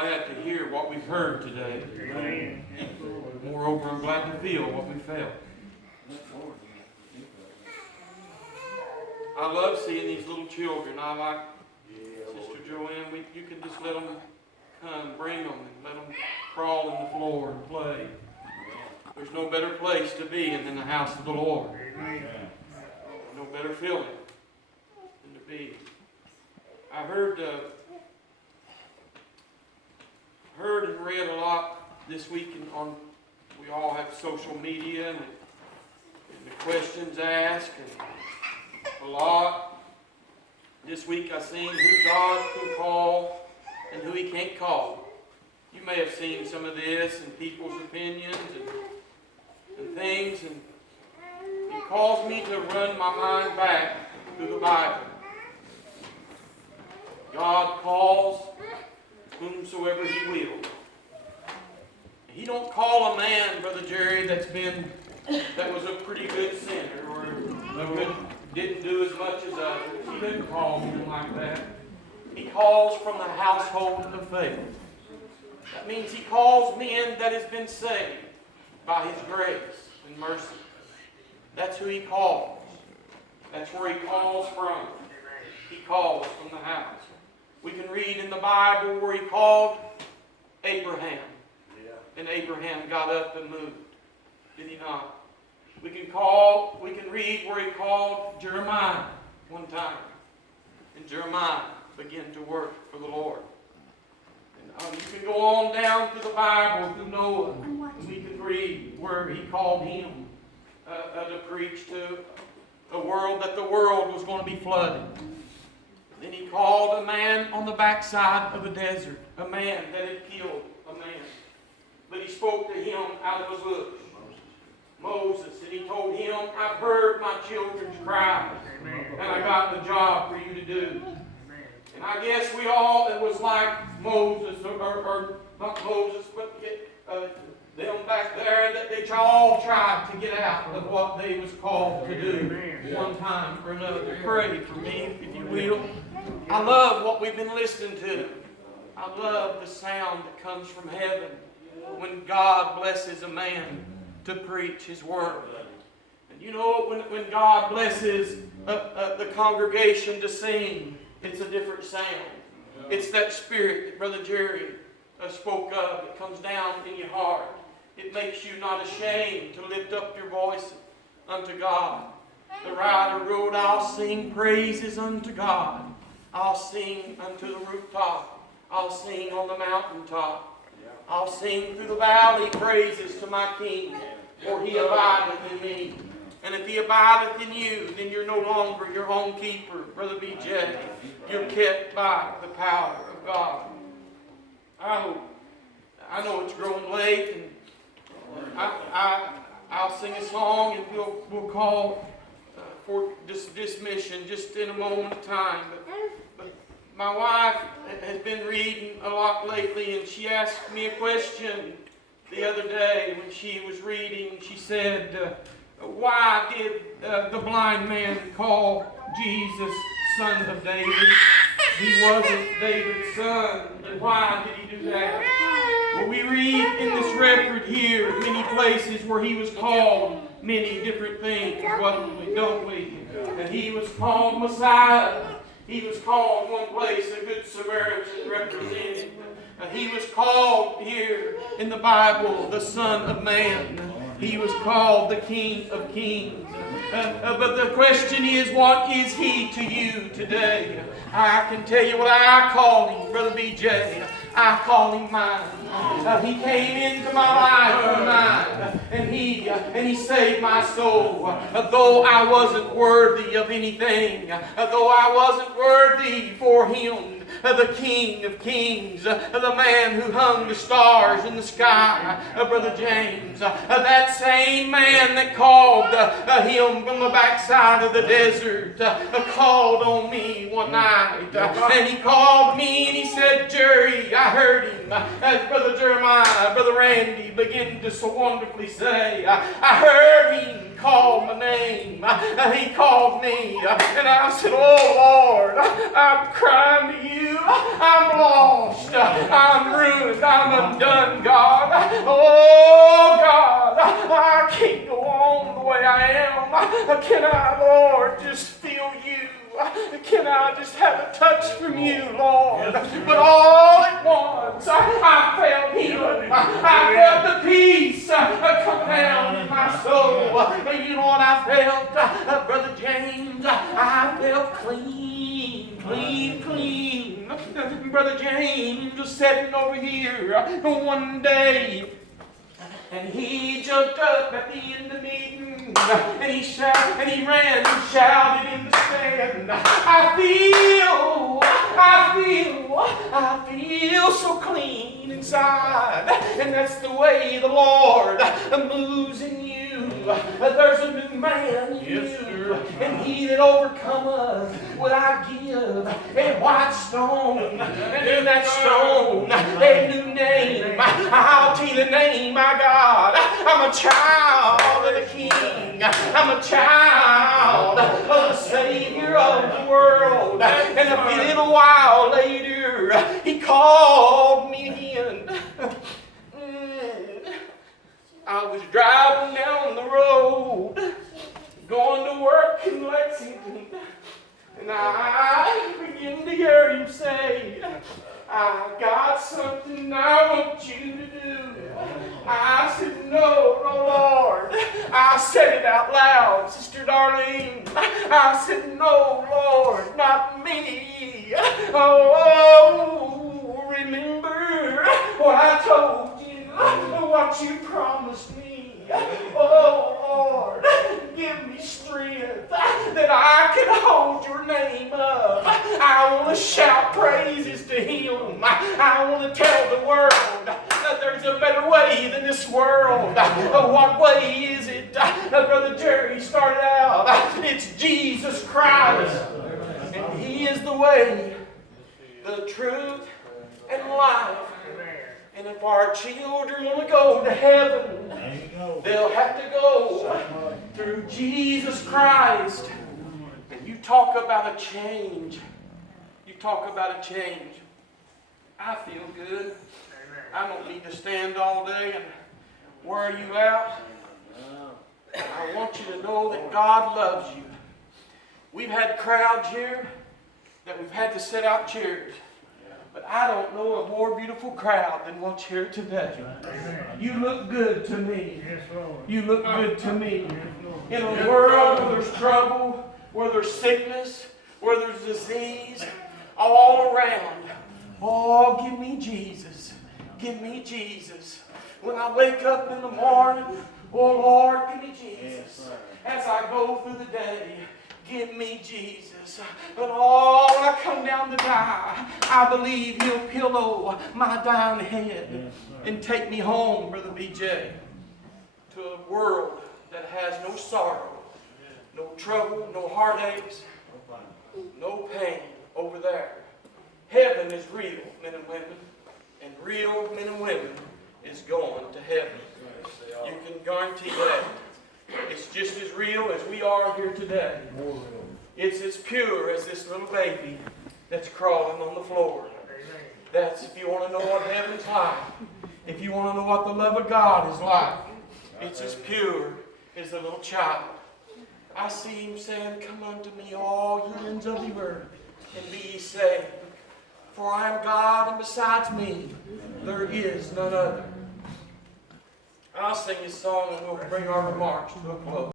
glad to hear what we've heard today. Moreover, I'm glad to feel what we felt. I love seeing these little children. I like Sister Joanne. You can just let them come, bring them, and let them crawl in the floor and play. There's no better place to be than the house of the Lord. No better feeling than to be. I heard and read a lot this week we all have social media and the questions asked and a lot. This week I seen who God can call and who He can't call. You may have seen some of this and people's opinions and things, and it caused me to run my mind back to the Bible. God calls whomsoever He will. He don't call a man, Brother Jerry, that was a pretty good sinner or didn't do as much as others. He doesn't call men like that. He calls from the household of faith. That means He calls men that has been saved by His grace and mercy. That's who He calls. That's where He calls from. He calls from the house. We can read in the Bible where He called Abraham. And Abraham got up and moved. Did he not? We can read where He called Jeremiah one time. And Jeremiah began to work for the Lord. And you can go on down through the Bible to Noah. And we can read where He called him to preach to a world that the world was going to be flooded. Then He called a man on the backside of a desert, a man that had killed a man. But He spoke to him out of a bush. Moses, and He told him, I've heard my children's cries, and I got the job for you to do. And I guess we all, it was like Moses, or not Moses, but them back there, that they all tried to get out of what they was called to do one time or another. Pray for me, if you will. I love what we've been listening to. I love the sound that comes from heaven when God blesses a man to preach His word. And you know, when God blesses the congregation to sing, it's a different sound. It's that spirit that Brother Jerry spoke of. It comes down in your heart. It makes you not ashamed to lift up your voice unto God. The writer wrote, I'll sing praises unto God. I'll sing unto the rooftop. I'll sing on the mountaintop. I'll sing through the valley praises to my King, for He abideth in me. And if He abideth in you, then you're no longer your own keeper, Brother B.J. You're kept by the power of God. I know it's growing late, and I'll sing a song, and we'll call for dismission just in a moment of time. But my wife has been reading a lot lately, and she asked me a question the other day when she was reading. She said, why did the blind man call Jesus son of David? He wasn't David's son. And why did he do that? Well, we read in this record here many places where he was called many different things, don't we? And he was called Messiah. He was called one place a Good Samaritan represented. He was called here in the Bible the Son of Man. He was called the King of Kings. But the question is, what is He to you today? I can tell you what I call Him, Brother B.J. I call Him mine. He came into my life one night, and He saved my soul. Though I wasn't worthy of anything, though I wasn't worthy for Him, the King of Kings, the man who hung the stars in the sky, Brother James, that same man that called him from the backside of the desert, called on me one night, and he called me and he said, Jerry, I heard him, as Brother Jeremiah, Brother Randy began to so wonderfully say, I heard him called my name. He called me. And I said, oh Lord, I'm crying to you. I'm lost. I'm ruined. I'm undone, God. Oh God, I can't go on the way I am. Can I, Lord, just feel you? Can I just have a touch from you, Lord? But all at once, I felt healing. I felt the peace come down in my soul. You know what I felt, Brother James? I felt clean, clean, clean. Brother James was sitting over here one day, and he jumped up at the end of the meeting, and he shouted, and he ran and shouted in the stand, I feel so clean inside. And that's the way the Lord moves in you. There's a new man in you. And he that overcometh will I give a white stone. And in that stone, a new name. I'll tell you the name, my God. I'm a child of the King. I'm a child of the Savior of the world. And a little while later, he called me again. I was driving down the road, going to work in Lexington, and I began to hear him say, I got something I want you to do. I said, no, Lord. I said it out loud, Sister Darlene. I said, no, Lord, not me. Oh, remember what I told you, what you promised me. Oh, Lord, give me strength that I can hold your name up. I want to shout praises to him. I want to tell the world that there's a better way than this world. What way is it? Brother Jerry started out. It's Jesus Christ. And He is the way, the truth, and life. And if our children want to go to heaven, they'll have to go through Jesus Christ. And you talk about a change. You talk about a change. I feel good. I don't need to stand all day and wear you out. I want you to know that God loves you. We've had crowds here that we've had to set out chairs. But I don't know a more beautiful crowd than what's here today. You look good to me. You look good to me. In a world where there's trouble, where there's sickness, where there's disease, all around. Oh, give me Jesus. Give me Jesus. When I wake up in the morning, oh Lord, give me Jesus. As I go through the day, give me Jesus. But all when I come down to die, I believe He'll pillow my dying head and take me home, Brother BJ, to a world that has no sorrow, no trouble, no heartaches, no pain over there. Heaven is real, men and women, and real men and women is going to heaven. You can guarantee that. It's just as real as we are here today. It's as pure as this little baby that's crawling on the floor. That's if you want to know what heaven's like. If you want to know what the love of God is like. It's as pure as the little child. I see Him saying, come unto me, all ye ends of the earth, and be ye saved. For I am God, and besides me, there is none other. I'll sing this song, and we'll bring our remarks to a close.